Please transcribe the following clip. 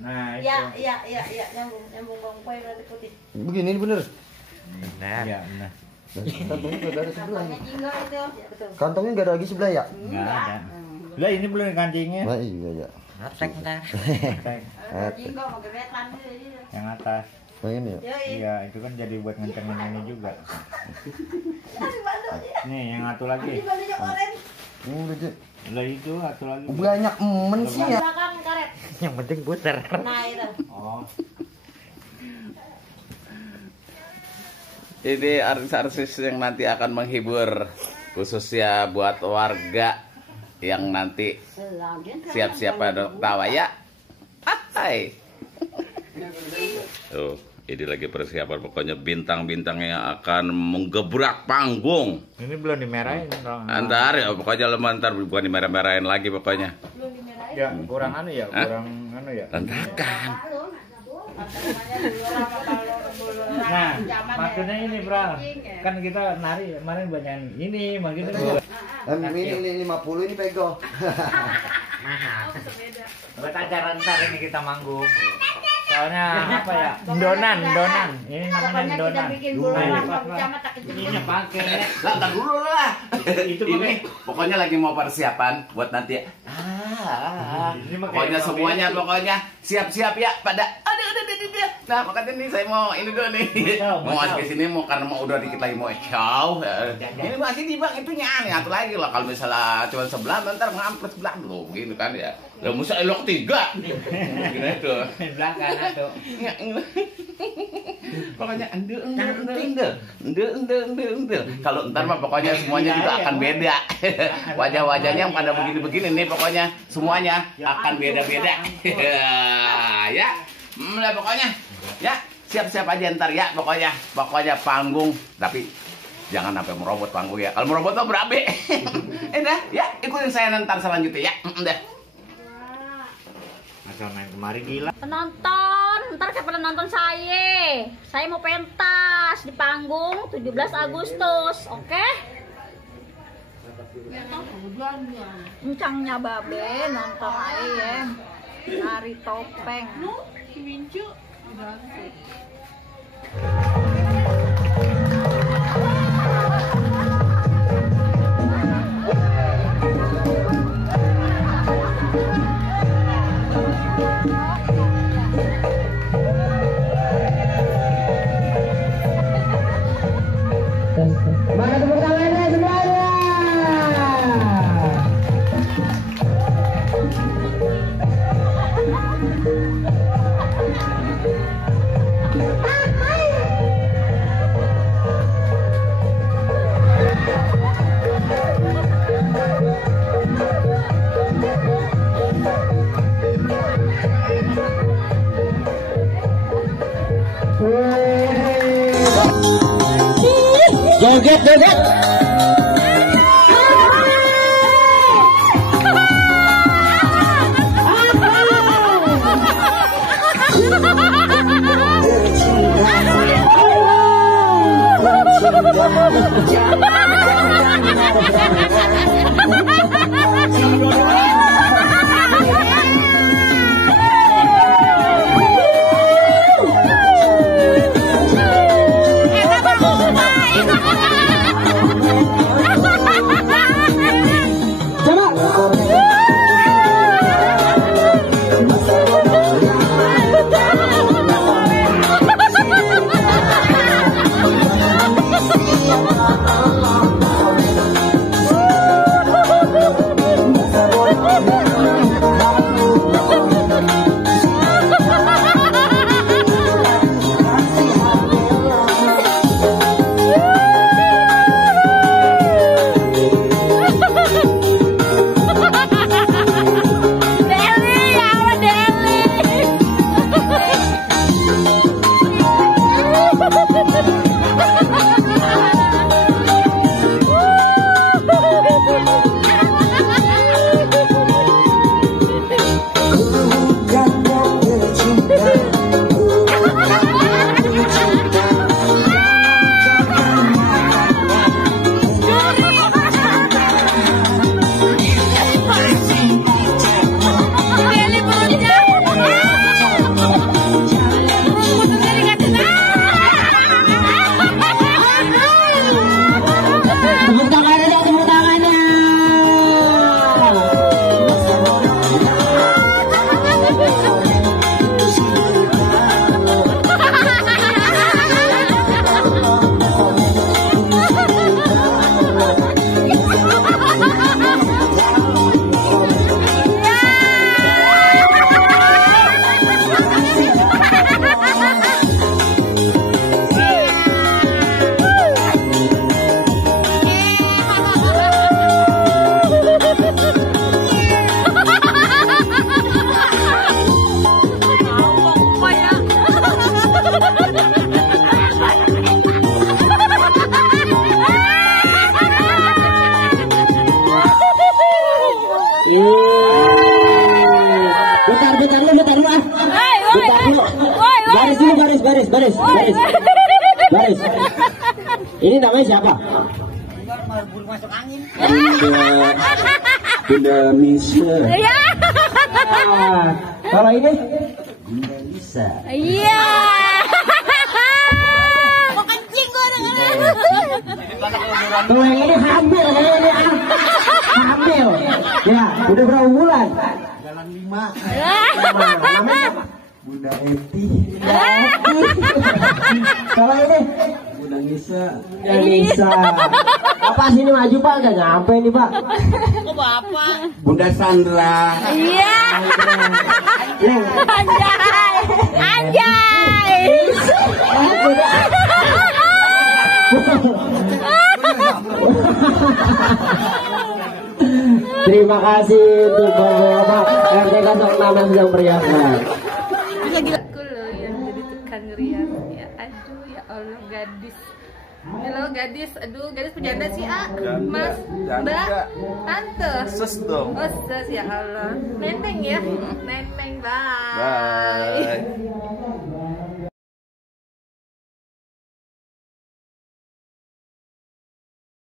Nah, itu. Iya, nyambung bang kue berarti putih. Begini bener. Benar. Iya, benar. Kantongnya nggak ada sebelah. Kantongnya jingga itu. Ya, betul. Kantongnya nggak ada lagi sebelah ya? Enggak ada. Lah ini belum kancingnya. Nah iya ya. Tek ntar. Jingga mau gebetan gitu. Yang atas. Nah ini ya. Iya, itu kan jadi buat ngencengin ini juga. Nih, yang satu lagi. Udah Cek. Lah itu satu lagi. Banyak men sih ya. Belakang karet. Yang penting puter. Nah itu. Oh. Ini artis-artis yang nanti akan menghibur, khususnya buat warga yang nanti siap-siap pada tawa ya. Hai. Tuh, ini lagi persiapan, pokoknya bintang-bintang yang akan menggebrak panggung. Ini belum dimerahin. Antar ya, pokoknya lemah ntar bukan dimerah-merahin lagi pokoknya. Ya, kurang anu ya, kurang anu ya. Rentakan. Nah, maksudnya ini, Bro. Kan kita nari kemarin banyak ini, maksudnya Ini 50 ini pego. Mahal. buat acara ntar ini kita manggung. Soalnya apa ya? Donan. Ini namanya donan. Ini pakai. Lah, ntar dulu lah. Itu Ini pokoknya lagi mau persiapan buat nanti. Pokoknya semuanya pokoknya siap-siap ya pada. Nah, makanya nih saya mau ini dulu nih. Mau masuk ke sini mau karena mau udah dikit lagi mau show. Ini masih di bang itunya nih satu lagi lah kalau misalnya cuma sebelah ntar ngampret sebelah dulu begini kan ya. Lah musa elok 3. Gini itu. belakang atau. Pokoknya ende. Kalau ntar mah pokoknya semuanya juga akan beda. Wajah-wajahnya yang pada begini-begini nih pokoknya semuanya akan beda-beda. Ya. Lah pokoknya ya siap-siap aja ntar ya pokoknya panggung tapi jangan sampai merobot panggung ya. Kalau merobot mah berabe. Dah ya ikutin saya ntar selanjutnya ya. Udah. Asal main kemari gila. Penonton, ntar siapa nonton saya? Saya mau pentas di panggung 17 Agustus, oke? Encangnya babe nonton aja ya. Nari topeng. Mana tepuk tangannya semuanya? Joget. Allah Bentar dulu. Baris dulu, baris. Ini namanya siapa? Bunda Misa. Iya. Kalau ini Bunda Lisa. Iya. Kok kencing gua Kalau yang ini hamil, hamil. Ya, udah berapa bulan? Jalan 5. Namanya Bunda Eti. Kalau ini Bunda Nisa. Nisa. Apa sini maju Pak? Udah nyampe nih Pak. Kok Bapak? Bunda Sandra. Iya. Anjay. Terima kasih untuk Bapak RT 06 yang beriakan. Aku loh yang jadi tukang rias ya. Aduh ya Allah gadis. Halo gadis, aduh gadis penjanda sih Mas, Mbak, Tante. Ses dong. Oh ses ya Allah. Neneng ya, neneng bye. Bye.